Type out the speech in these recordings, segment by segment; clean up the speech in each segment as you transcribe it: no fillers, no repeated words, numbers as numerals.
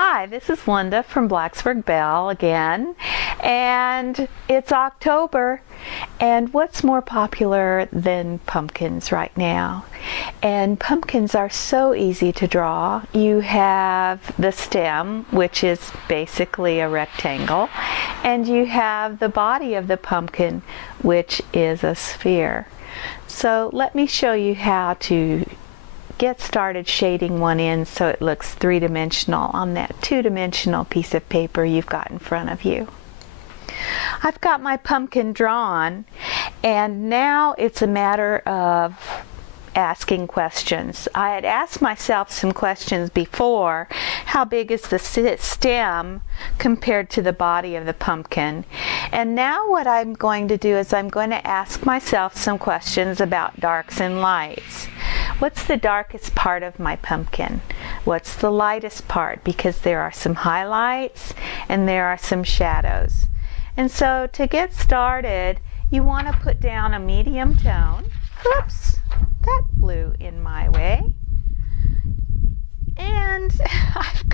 Hi, this is Linda from Blacksburg Bell again, and it's October, and what's more popular than pumpkins right now? And pumpkins are so easy to draw. You have the stem, which is basically a rectangle, and you have the body of the pumpkin, which is a sphere. So let me show you how to get started shading one in so it looks three-dimensional on that two-dimensional piece of paper you've got in front of you. I've got my pumpkin drawn, and now it's a matter of asking questions. I had asked myself some questions before. How big is the stem compared to the body of the pumpkin? And now what I'm going to do is I'm going to ask myself some questions about darks and lights. What's the darkest part of my pumpkin? What's the lightest part? Because there are some highlights and there are some shadows. And so to get started, you want to put down a medium tone. Oops, that blew in my way. And I've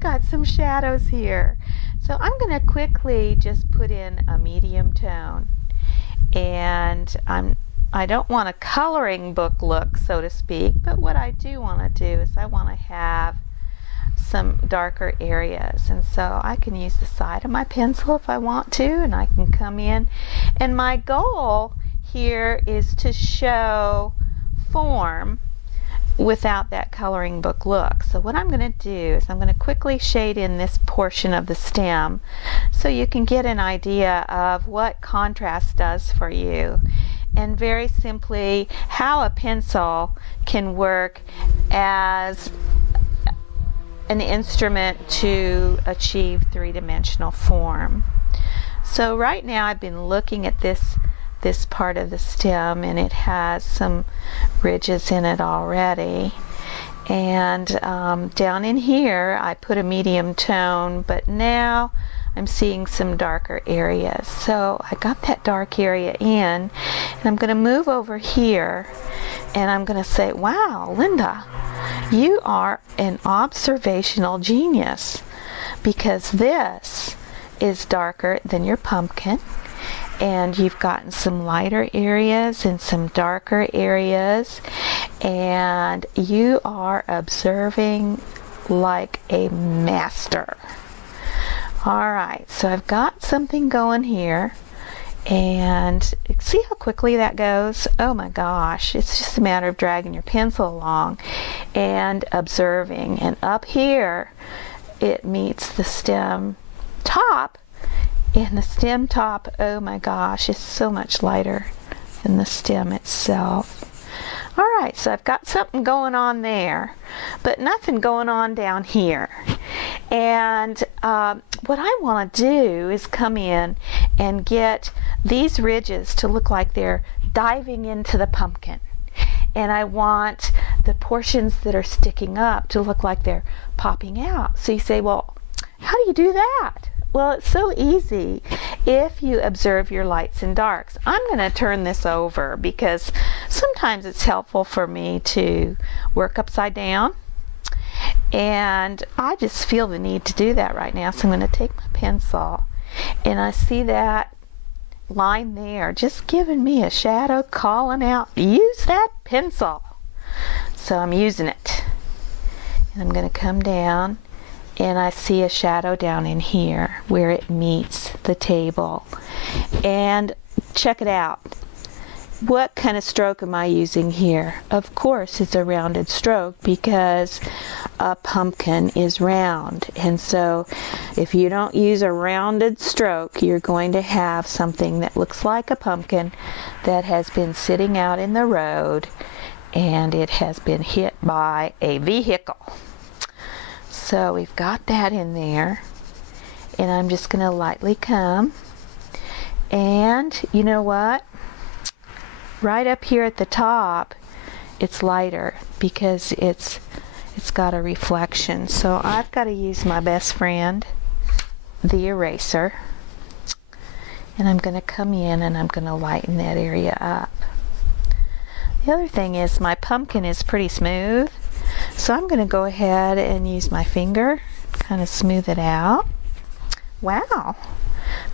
got some shadows here. So I'm going to quickly just put in a medium tone. And I don't want a coloring book look, so to speak, but what I do want to do is I want to have some darker areas, and so I can use the side of my pencil if I want to, and I can come in, and my goal here is to show form without that coloring book look. So what I'm going to do is I'm going to quickly shade in this portion of the stem so you can get an idea of what contrast does for you, and very simply how a pencil can work as an instrument to achieve three-dimensional form. So right now I've been looking at this part of the stem, and it has some ridges in it already, and down in here I put a medium tone, but now I'm seeing some darker areas. So I got that dark area in, and I'm going to move over here, and I'm going to say, wow, Linda, you are an observational genius, because this is darker than your pumpkin, and you've gotten some lighter areas and some darker areas, and you are observing like a master. Alright, so I've got something going here, and see how quickly that goes? Oh my gosh, it's just a matter of dragging your pencil along and observing. And up here it meets the stem top, and the stem top, oh my gosh, is so much lighter than the stem itself. Alright, so I've got something going on there, but nothing going on down here. And what I want to do is come in and get these ridges to look like they're diving into the pumpkin. And I want the portions that are sticking up to look like they're popping out. So you say, well, how do you do that? Well, it's so easy if you observe your lights and darks. I'm going to turn this over because sometimes it's helpful for me to work upside down, and I just feel the need to do that right now. So I'm going to take my pencil, and I see that line there just giving me a shadow, calling out, use that pencil. So I'm using it, and I'm going to come down, and I see a shadow down in here where it meets the table. And check it out. What kind of stroke am I using here? Of course it's a rounded stroke, because a pumpkin is round. And so if you don't use a rounded stroke, you're going to have something that looks like a pumpkin that has been sitting out in the road, and it has been hit by a vehicle. So we've got that in there, and I'm just going to lightly come, and you know what? Right up here at the top, it's lighter because it's got a reflection. So I've got to use my best friend, the eraser, and I'm going to come in and I'm going to lighten that area up. The other thing is my pumpkin is pretty smooth, So I'm going to go ahead and use my finger, kind of smooth it out. Wow,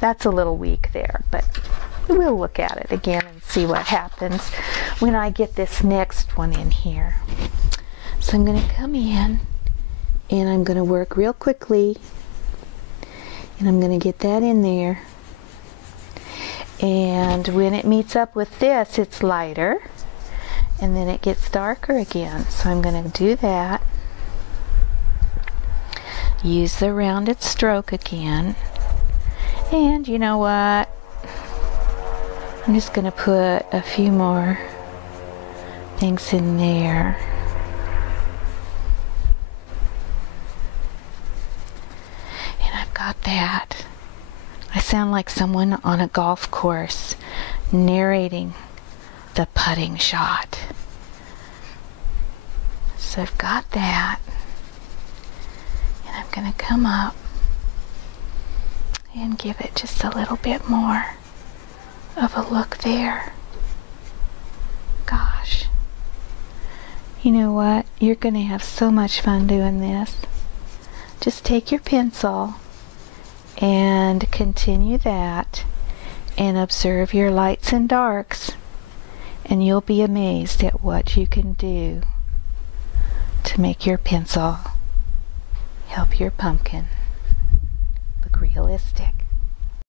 that's a little weak there, but we'll look at it again and see what happens when I get this next one in here. So I'm going to come in and I'm going to work real quickly, and I'm going to get that in there. And when it meets up with this, it's lighter, and then it gets darker again. So I'm going to do that. Use the rounded stroke again. And you know what? I'm just going to put a few more things in there. And I've got that. I sound like someone on a golf course narrating the putting shot. So I've got that. And I'm going to come up and give it just a little bit more of a look there. Gosh. You know what? You're going to have so much fun doing this. Just take your pencil and continue that and observe your lights and darks, and you'll be amazed at what you can do to make your pencil help your pumpkin look realistic.